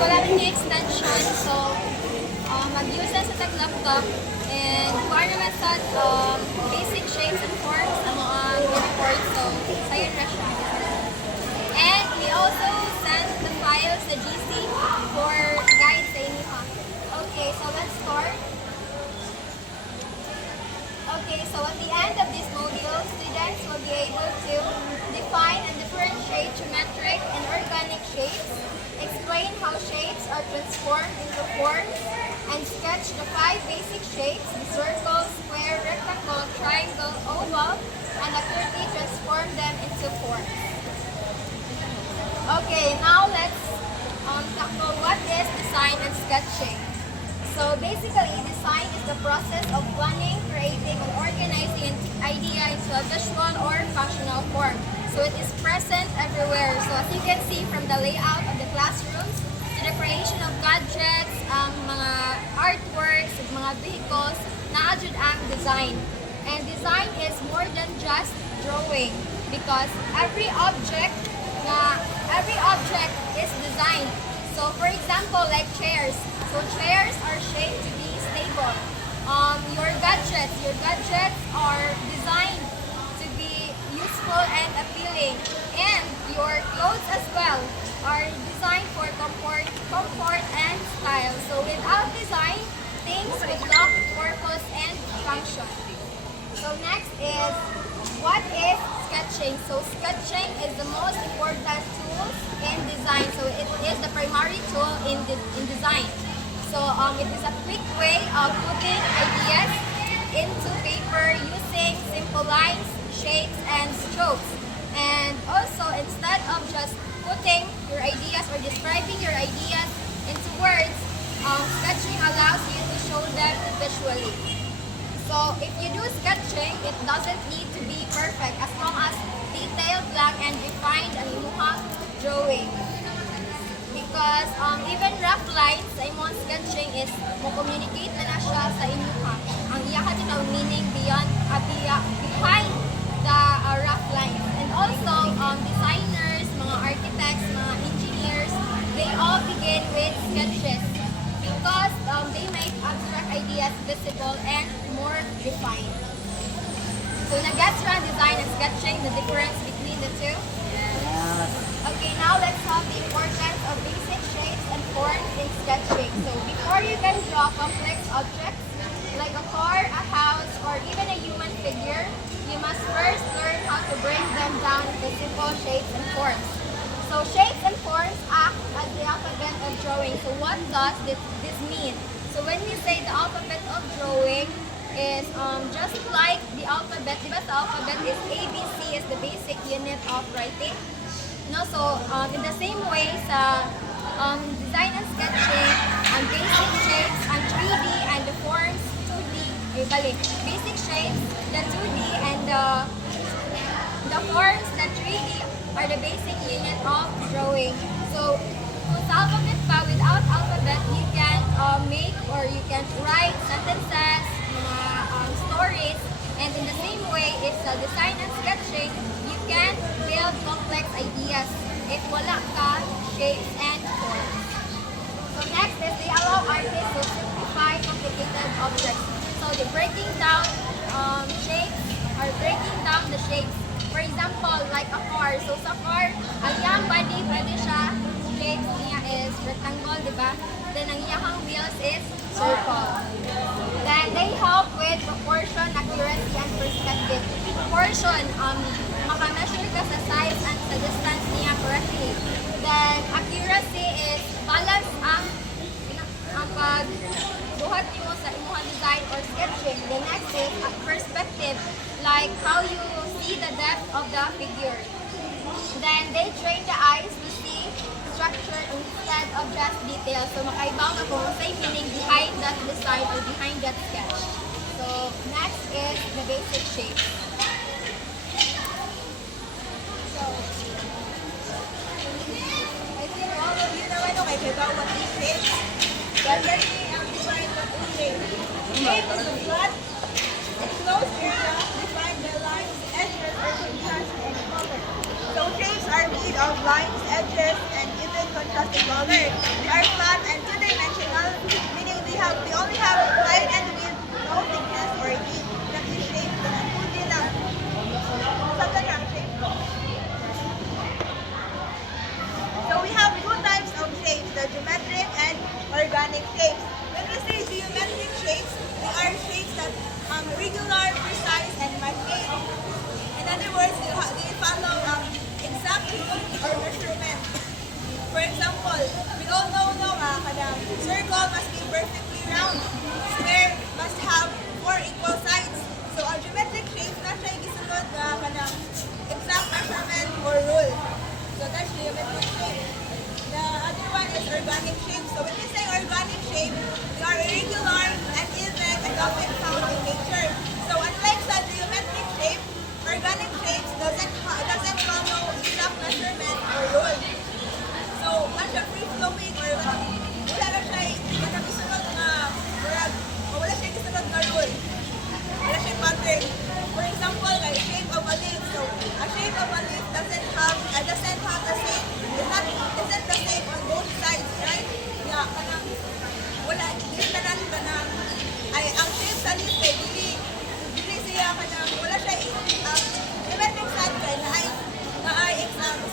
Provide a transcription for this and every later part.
wala rin yung extension. So, mag-use na sa tag-laptop. And kuha naman sa basic shapes and forms sa mga report. So, sayon na siya. And we also send the files sa GC for guide sa inyo. Okay, so let's start. Okay, so at the end of this module, students will be able to define and differentiate geometric and organic shapes, explain how shapes are transformed into forms, and sketch the 5 basic shapes: the circle, square, rectangle, triangle, oval, and accurately transform them into forms. Okay, now let's tackle what is design and sketching. So basically, design is the process of planning, creating, and organizing an idea into a visual or functional form. So it is present everywhere. So as you can see from the layout of the classrooms, to the creation of gadgets, mga artworks, mga vehicles, naadjud ang design. And design is more than just drawing, because every object is designed. So for example, like chairs. So chairs are shaped to be stable. Your gadgets are designed to be useful and appealing. And your clothes as well are designed for comfort and style. So without design, things would lack purpose and function. So next is, what is sketching? So sketching is the most important tool in design. So it is the primary tool in design. So it is a quick way of putting ideas into paper using simple lines, shapes, and strokes. And also, instead of just putting your ideas or describing your ideas into words, sketching allows you to show them visually. So if you do sketching, it doesn't need to be perfect as long as detailed lang and refined ang imuhang drawing. Because even rough lines sa imong sketching is mo-communicate na siya sa imuha. Ang iyaha din ang meaning behind the rough lines. And also, designers, mga architects, mga engineers, they all begin with sketches because they make abstract ideas visible and more refined. So nag-gets around design and sketching, the difference between the two? Okay, now let's have the importance of basic shapes and forms in sketching. So before you can draw complex objects like a car, a house, or even a human figure, you must first learn how to break them down into simple shapes and forms. So shapes and forms act as the alphabet of drawing. So what does this mean? So when we say the alphabet of drawing is just like the alphabet, diba the alphabet is ABC is the basic unit of writing. No, so in the same way sa design and sketching, ang basic shapes, ang 3D and the forms 2D, basic shapes, the 2D and the forms, the 3D are the basic unit of drawing. So sa alphabet pa, without alphabet, you can make or you can write sentences, mga stories, and in the same way is sa design and sketching, you can build complex ideas if wala ka shapes and forms. So next is they allow artists to simplify complicated objects. So the breaking down shapes or breaking down the shapes. For example, like a car. So sa car, ang iyang body, pwede siya, shapes niya is rectangle, di ba? Then ang iyang wheels is circle. Then they help with proportion, accuracy, and perspective. Proportion, makameasure ka sa size and sa distance niya correctly. Then accuracy is balance ang pagbuhat mo sa imuhang design or sketching. The next is perspective, like how you see the depth of the figure. Then they train the eyes to see structure instead of just details. So makaibaw na kung say meaning behind that design or behind that sketch. So next is the basic shape. So I think all of you naman about what these shapes. Generally, ang design what is shape. Shape is a flat, enclosed area defined by lines, edges, or contrast and color. So shapes are made of lines, edges, and even contrast in color. They are flat and two-dimensional, meaning they only have height and width, no thickness or heat. That is shape na 2D lang. Saan ka lang shape? So we have two types of shapes, the geometric and organic shapes. When we say geometric shapes, they are shapes that regular, precise, and man-made. In other words, they follow exact rule or measurement. For example, we all know circle must be perfectly round. Square must have 4 equal sides. So a geometric shape na siya gisunod exact measurement or rule. So that's geometric shape. The other one is organic shape. So when we say organic shape, they are irregular and even and often found in nature. So unlike the geometric shape, organic shapes doesn't follow exact measurement or rule. So once siya free-flowing or wala na siya gisunod na rule. Wala siya pattern. For example, like shape of a leaf. So a shape of a leaf doesn't have the same. Isn't the same on both sides, right? Yeah, wala din tanan ang shape sa leaf dili siya wala siya geometric side na ay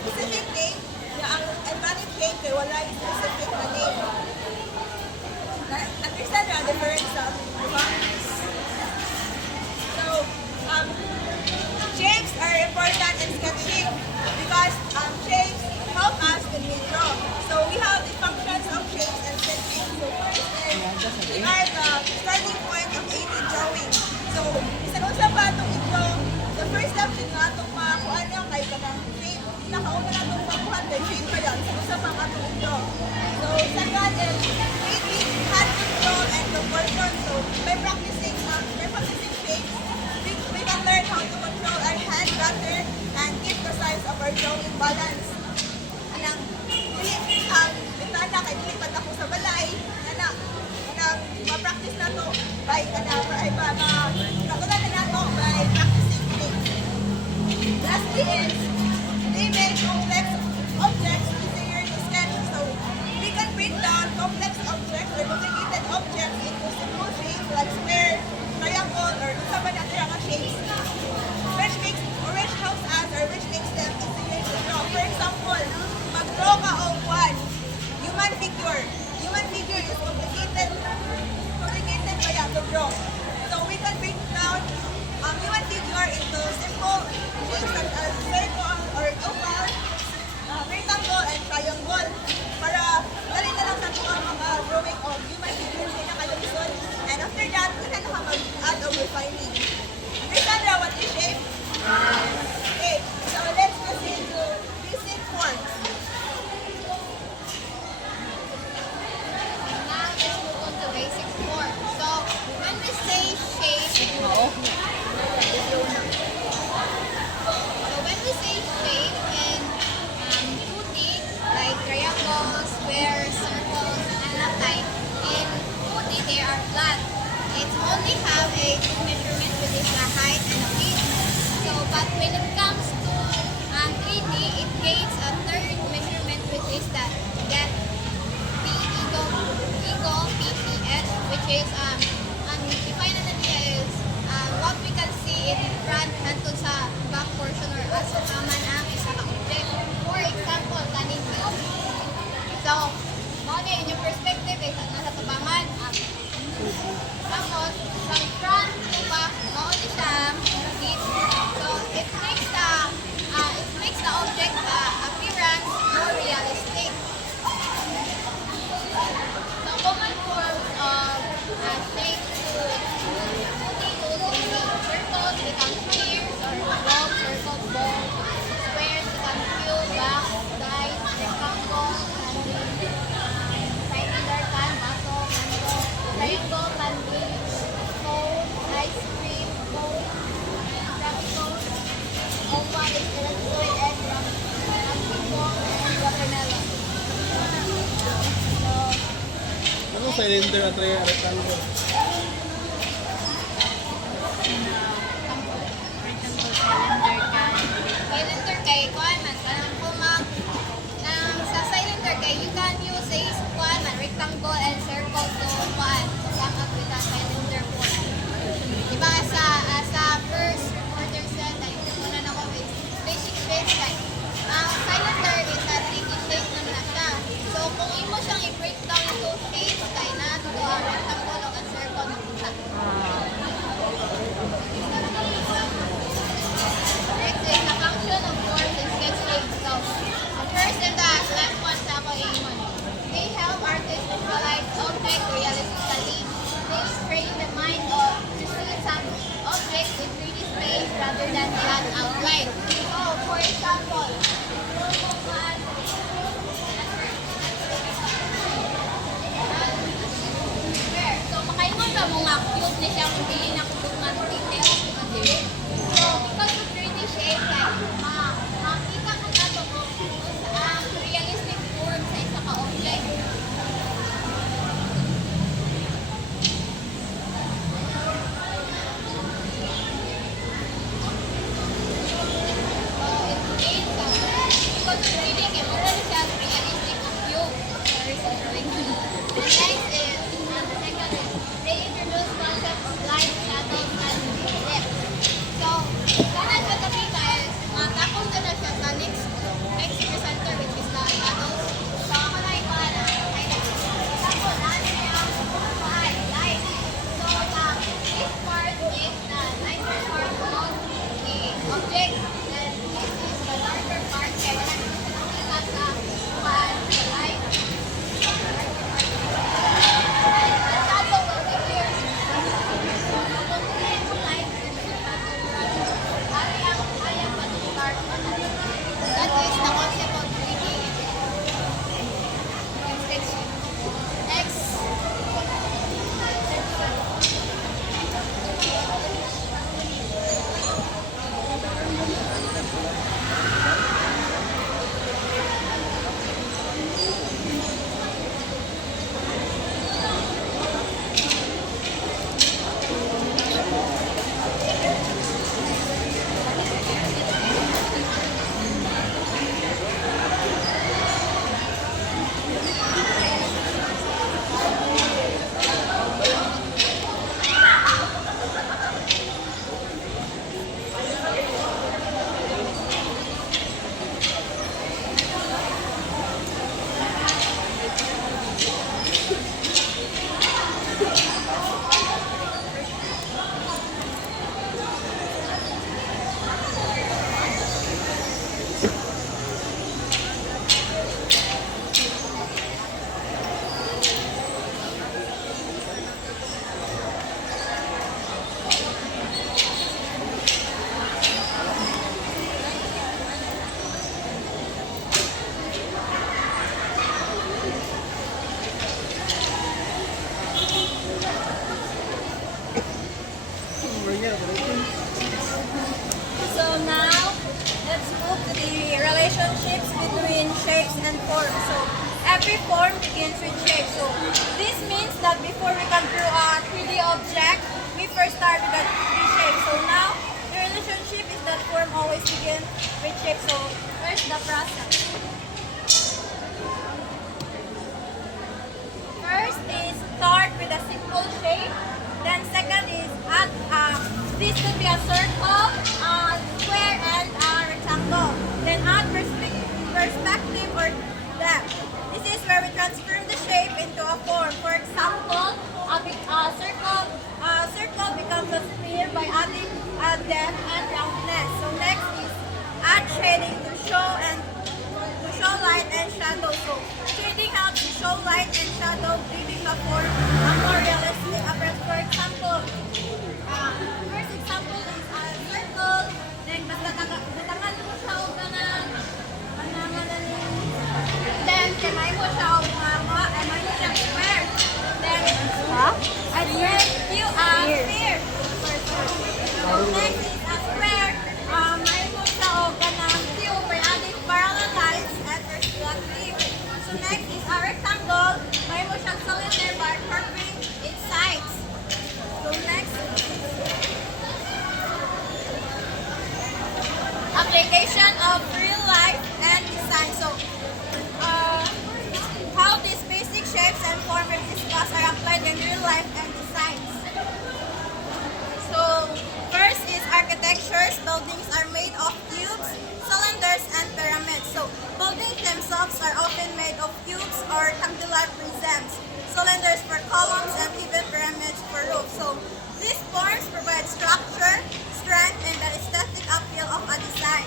specific name na ang organic shape kay wala yung specific na name. Understand the difference diba? So shapes are important in sketching because shapes help us when we draw. So we have the functions of shapes and sketching. So first is they are the starting point of any drawing. So isa pa itong i-draw, the first step is nga itong makakuha niya kay kanang shape. Nakauna na itong makuha the shape pa yan. So isa pa nga itong i-draw. So second is creating hand control and proportion. So by practicing shapes, we can learn how to control our hand better and keep the size of our drawing balance. Bitana kay dilipat ako sa balay ma-practice na to by natulan na to by practicing things. Lastly is they make complex objects easier to sketch. So we can break down complex objects or complicated objects into simple shapes like square, triangle, or sa mga shapes which helps us or which makes them easier to draw. For example, mag-draw ka og human figure. Human figure is complicated kaya to draw. So we can break down human figure into simple shapes such as circle or oval, rectangle, and triangle. Para dali na lang sa mga drawing of human figures na nakalusod. And after that, we can mag-add or refining. Understand what is shape? Okay, so let's proceed to basic forms. Now let's move on to basic form. So when we say shape, in 2D, like triangles, squares, circles, and that type, in 2D they are flat. It only have a two measurement, which is the height and the width. So, but when it comes to 3D, it gains a third measurement, which is the depth. P equal PPS, which is defined na niya is what we can see in front hantud sa back portion or as kaman ang isa ka object. For example, kaning cube. So, mao ni inyong perspective nasa tubangan. Tapos, from front to back, mao ni siya deep. So, it makes the object appearance more realistic. So, common forms of shapes circles become spheres or oval, circle, ball, squares become cube, box, dice, rectangle, triangular can, baso, mango, triangle can be cone, ice cream, cone, tropical, oval is ellipsoid, and tropical, and watermelon. Ano cylinder at rectangle? Cylinder kay kuan man kanang sa cylinder kay mo nga cube na siya kung dili na kung man details na dili. So, because of 3D shape, like, makita ko na to kung ang realistic form sa isa ka object. Object, and this is the darker part, kaya wala naman sa light. That is the concept of 3D. Next. So now, let's move to the relationships between shapes and forms. So every form begins with shape. So this means that before we can draw a 3D object, we first start with a 3D shape. So now, the relationship is that form always begins with shape. So where's the process? First is start with a simple shape. Then second is add this could be a circle, a square, and a rectangle. Then add perspective or depth. This is where we transform the shape into a form. For example, a circle becomes a sphere by adding a depth and roundness. So next is add shading to show light and shadow. So shading helps to show light and shadow, giving the form a more realistic appearance. For example, first example is a circle. Then basta tatangan mo siya o ganan. Then kamay mo siya o may mo siya square. Then and then you sphere. So next is a square. May mo siya o ganan cube by adding parallel lines and perspective. So next is a rectangle. May mo siyang cylinder by curving its sides. So next, application of real life and design. So, how these basic shapes and forms we discussed are applied in real life and designs. So, first is architectures. Buildings are made of cubes, cylinders, and pyramids. So, buildings themselves are often made of cubes or rectangular prisms, cylinders for columns, and even pyramids for roofs. So, these forms provide structure, strength, and the aesthetic appeal of a design.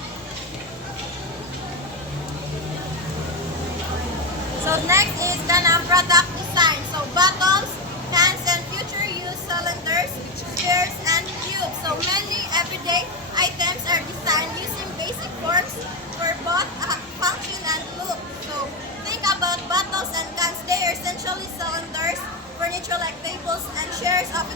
So next is product design. So bottles, cans, and future use cylinders, spheres, and cubes. So many everyday items are designed using basic forms for both function and look. So think about bottles and cans. They are essentially cylinders for furniture like tables and chairs often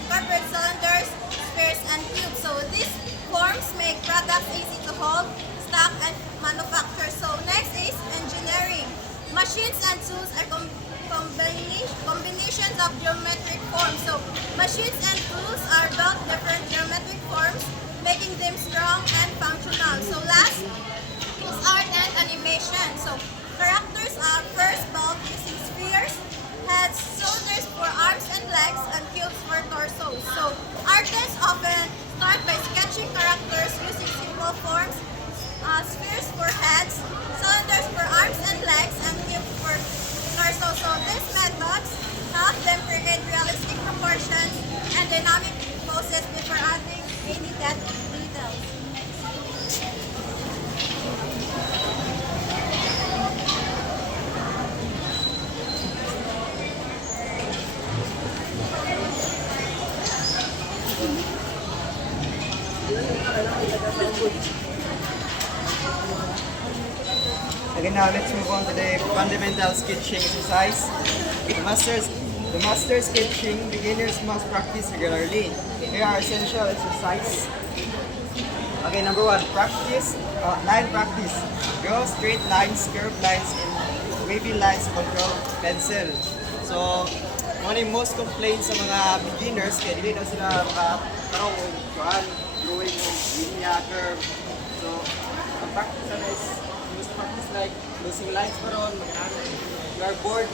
incorporate cylinders, spheres, and cubes. So these forms make products easy to hold, stock, and manufacture. So next is engineering. Machines and tools are combinations of geometric forms. So machines and tools are built different geometric forms, making them strong and functional. So last is art and animation. So characters are first built using spheres, heads, cylinders for arms and legs, and cubes for torsos. So artists often start by sketching characters using simple forms, spheres for heads, cylinders for arms and legs, and cubes for torso. So these methods help them create realistic proportions and dynamic poses before adding any details. Okay, now let's move on to the fundamental sketching exercise. The master sketching, beginners must practice regularly. Here are essential exercise. Okay, number 1, line practice. Draw straight lines, curved lines, and wavy lines to control pencil. So, one yung most complaints sa mga beginners, kaya dili daw sila makakarong drawing, linya, curve. So, ang practice na is practice like losing lines pa ron, you are bored,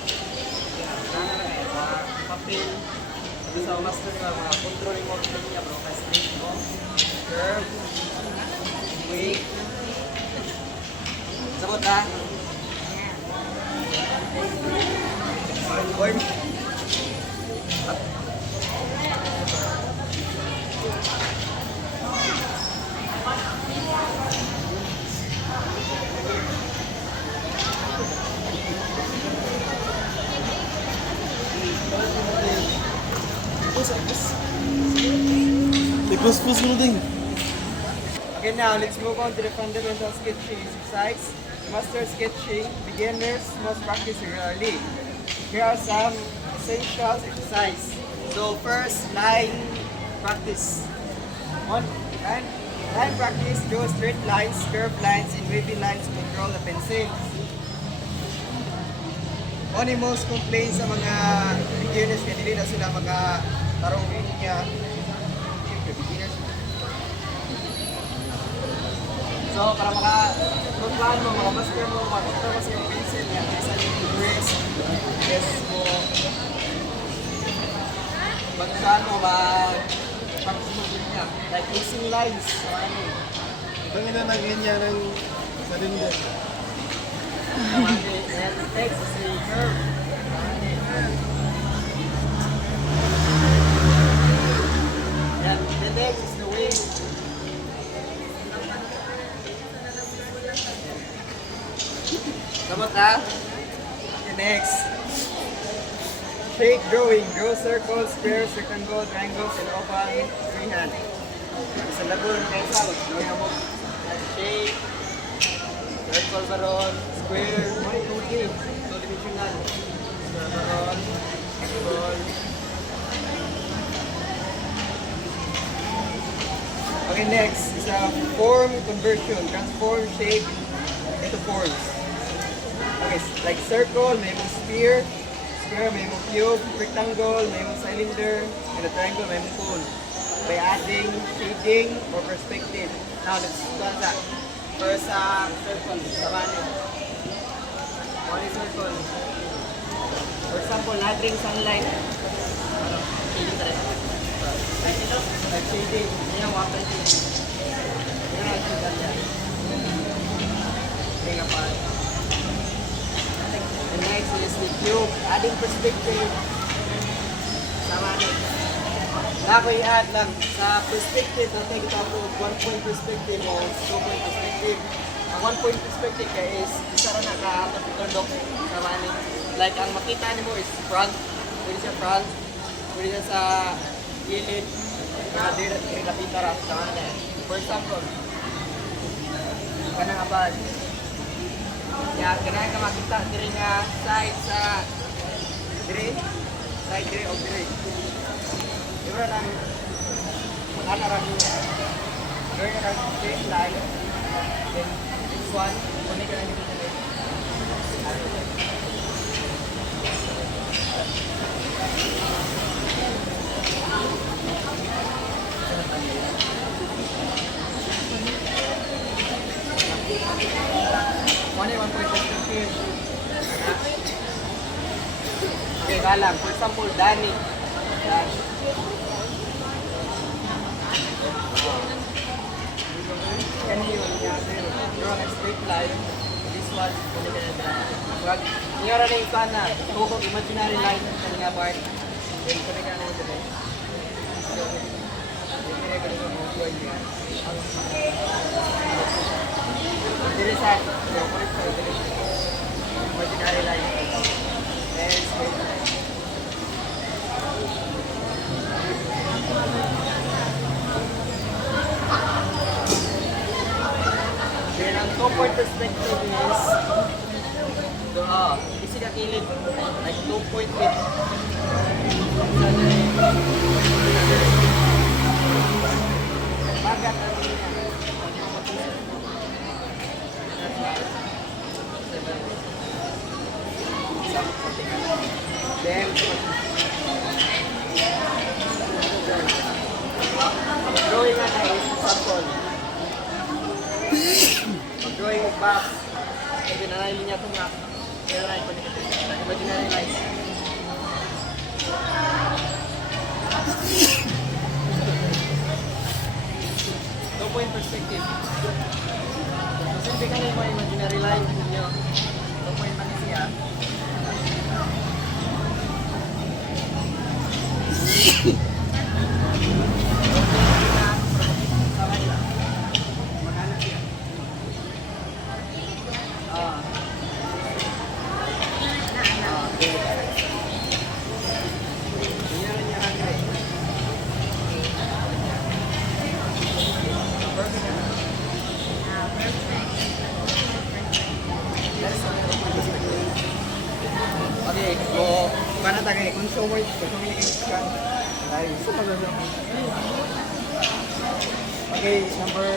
papel, sabi sa master nga, mga controlling mo rin niya bro, kasi straight mo, curve, wave, sabot ha, board, Ipus-pus mo din. Okay, now let's move on to the fundamental sketching exercise. Master sketching, beginners must practice regularly. Here are some essential exercise. So first, line practice. Line practice, draw straight lines, curved lines, and wavy lines to control the pencil. One yung most complaints sa mga beginners kaya dili na sila tarong niya. Beginners. So, para maka-plan mo, mga master mo, maka-control mo sa yung pencil niya, isa yung grist, yes mo, saan mo, practice mo din niya. Like using lines, so ano. Ibang ina ng linya ng salinder. And text is a curve. And the next is the wave. Sabot ha? Okay, next. Shape drawing. Draw circles, squares, rectangle, triangles, and oval freehand. Isa labo ng kayo sabot. Gawin mo. Shape. Circle baron. Square. May 2D. 2-dimensional. Square baron. Circle. Okay, next is a form conversion. Transform shape into forms. Okay, like circle, may mong sphere, square, may mong cube, rectangle, may mong cylinder, and a triangle, may mong cone. By adding shading or perspective. Now, let's start that. First, circle. Sabahan nyo. One is circle. For example, laddering sunlight. Shading tayo. Like shading. Yan, water shading. Yan ang shading yan. Okay nga pa. And next is the cube. Adding perspective. Sama nyo. Ako i-add lang sa perspective, natin kita po 1 point perspective o 2 point perspective. Ang 1 point perspective kaya is isa rin nakatapitondok sa mani. Like ang makita niyo mo is front, pwede siya front, pwede siya sa gilid, hindi kapita rin sa mani. For example, kanang abad. Kaya kailangan ka makita diri nga side sa diri Side dire o dire. Ibra lang magana ra niya. Gawin ka ng straight line. Then this one, kunin ka lang dito. One point perspective. Okay, galang. For example, Danny. Yan. Yan yun. Draw a straight line. This one, kunin ka na. Wag, niyara na yung sana. Tukok, imaginary line. Kanina part. Then, kunin ka na yung dito. Kunin ka na yung mga buwan niya. Dili sa imaginary line. Then, straight line. Then, ang two-point perspective is isi ka kilid. Like 2.8. Bagat ang niya. Then, drawing na is sample. Mag-drawing box. Kasi nanay niya ito nga. Kaya na ito nito. Imaginary line. Two-point perspective. So, simple ka na yung imaginary line ninyo. Two-point man siya. Okay, so mana tagay consumer communication. Okay, number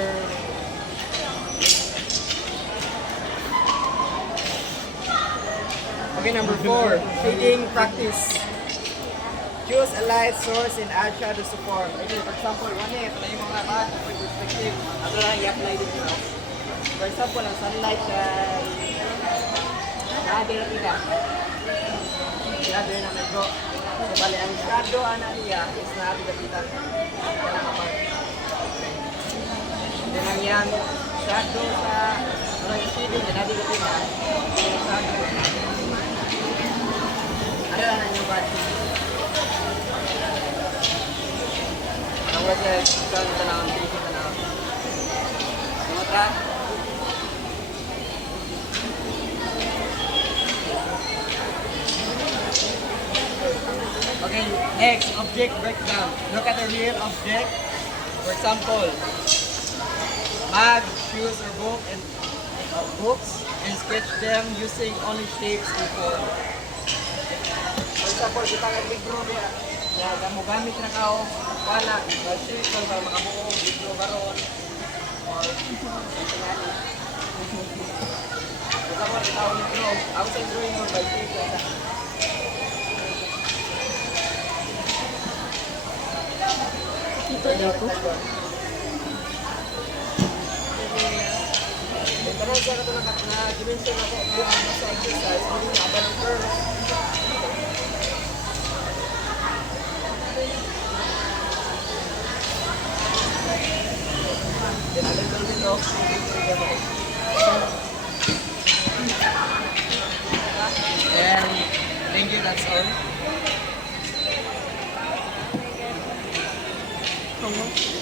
number 4, shading practice. Choose a light source and add shadows to form. Okay, for example, one ito na yung mga perspective. Ato lang i-apply din nyo. For example, ang sunlight ay nakadira. Shadow na medyo. So, bali, ang shadow niya is nakadira. Then, ang yan, shadow sa yung shading na nakadira. Yung shadow. Ano lang ang yung body? Ang wala siya, ikaw nito na ang tingin na na. Sumotra? Okay, next, object breakdown. Look at the real object. For example, bag, shoes, or books, and sketch them using only shapes and form. For example, kita nga libro niya. Gamit na kao, pala, shape lang para makabuo, libro karon. Or, for example, kita ang libro. Ako sa drawing mo, by shape lang na. Ito dito. Karena siya ito na-dimension ako ang nasa exercise, hindi na abang ng curve. Then, alin lang dito. Then, thank you, that's all. How much?